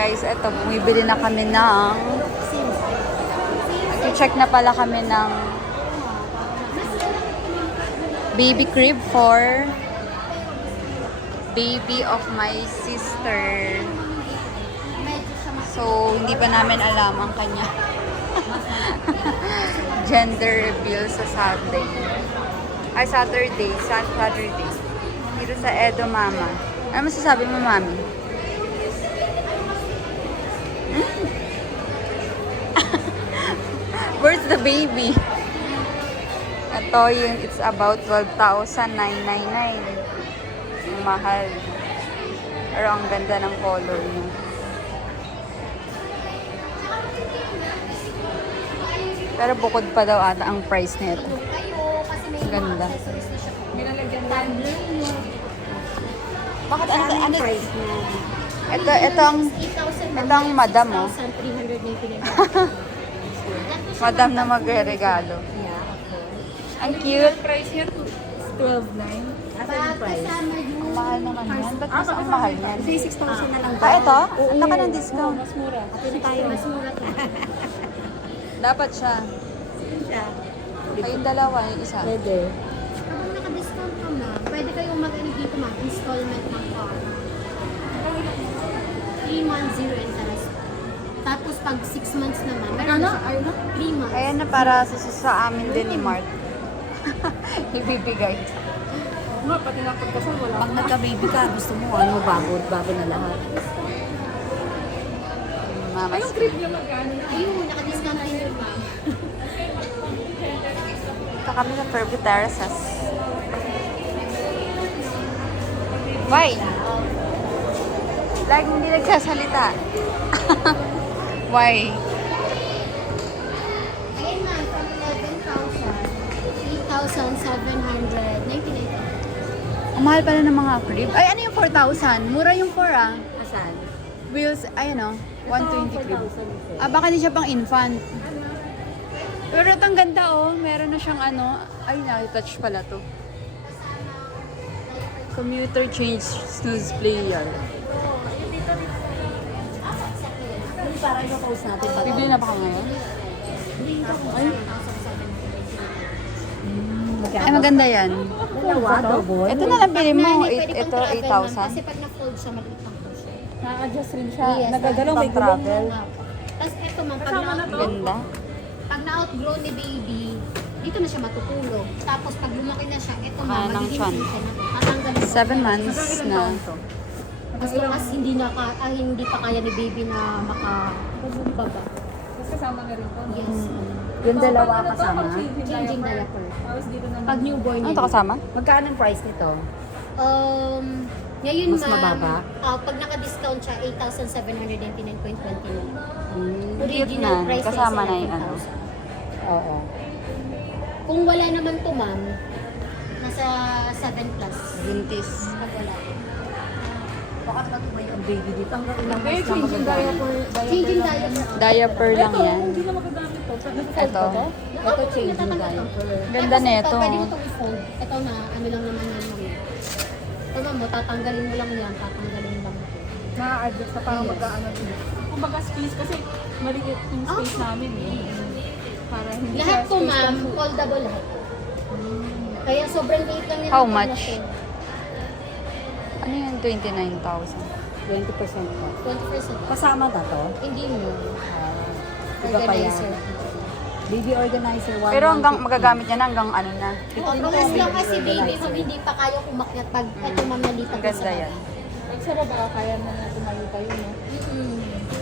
Guys, eto, bumibili na kami ng... Check na pala kami ng baby crib for baby of my sister. So, hindi pa namin alam ang kanya gender reveal sa Sunday. Ay, Saturday. Saturday. Dito sa Edo Mama. Ano masasabi mo, Mami? Where's the baby? Ito yung it's about 12,999. Ang mahal. Pero ang ganda ng color niya. Pero bukod pa daw ata ang price nito. Ganda. Bakit ano price niya? Ito ang madam oh. 399. Madam na magre-regalo. Ang cute. Price niya 12,900. Asa yung price? Ang mahal naman yan. Ba't mas ang mahal yan? 6,000 na lang. Ah, ito? Ang laka ng discount. Mas mura. Atin tayo. Mas mura ka. Dapat siya. Siya. Kayong dalawa, yung isa. Pwede. Kapag naka-discount ka ma, pwede kayong mag-ano dito ma, installment ng car. 310 interest. Tapos pag 6 months naman, meron na siya. 3 months. Ayan na para sa amin din ni Mark. Ibibigay. Nga, pati na pagkasal wala. Pag nagka-baby ka, gusto mo ano, bago na lahat. Mama. Anong crib niya magkano? Ayun, naka-discount din yun ma. Ito kami sa Fairview Terraces. Why? Like, hindi nagsasalita. Why? Ayun ma, from 11,000, 8,799. Ang mahal pala ng mga crib. Ay, ano yung 4,000? Mura yung 4 ah. Asan? Wheels, ayun o. 120 crib. Ah, baka hindi siya pang infant. Pero ito ang ganda oh. Meron na siyang ano. Ay, na-touch pala to. Commuter change snooze player. Para yung post natin pa. Bibili na ba ka ngayon? Ay, ay maganda yan. Dalawa, double. Ito na lang bili mo. Pwede Ito, pang travel, ma'am. 8,000. Kasi pag na-fold siya, maliit lang po siya. Na-adjust rin siya. Yes, Nagagalaw, may Pang gulong. travel. Tapos eto ma'am, Ganda. pag na-outgrow ni baby, dito na siya matutulog. Tapos pag lumaki na siya, eto ma'am, ng magiging tiyan. siya na. Tatanggalin 7 months na. As long as hindi pa kaya ni baby na makababa. Tapos kasama na rin to. Yes. Yung dalawa kasama. Changing diaper. Tapos dito naman. Pag newborn Ano niya. ito kasama? Magkano ang price nito? Ngayon Mas mababa? pag naka-discount siya, 8,799.29. Cute na. Kasama na yung ano. Oo. Kung wala naman to ma'am, nasa 7 plus. Buntis. Pag wala. Baka matubay ang baby dito. Hanggang ilang Okay, months na changing magagamit. diaper. Changing diaper. Diaper lang Ito, yan. hindi na magagamit to. Pag nag-fold Ito. ba to? Ito changing diaper. Ganda na ito. Pwede mo itong i-fold. Ito na, ano lang naman yan ma'am. Ito ma'am, tatanggalin mo lang yan. Tatanggalin lang ito. Na-adjust na parang Yes. mag-ano din. Kung baga space kasi maliit yung space namin eh. Para hindi Lahat siya po space ma'am, consuming. foldable lahat. Kaya sobrang liit lang yan. How ang much? paglasing. Ano yung 29,000? 20% pa. 20%. Kasama na to? Hindi mo. Iba pa yan. Organizer. Baby organizer, Pero hanggang magagamit niya na hanggang ano na. As long as si baby, kung hindi pa kaya umakyat pag ito ma'am nalipat Ang na sa ganda baba. yan. Pag sa baba, kaya na tumayo tayo, no? Mm-mm.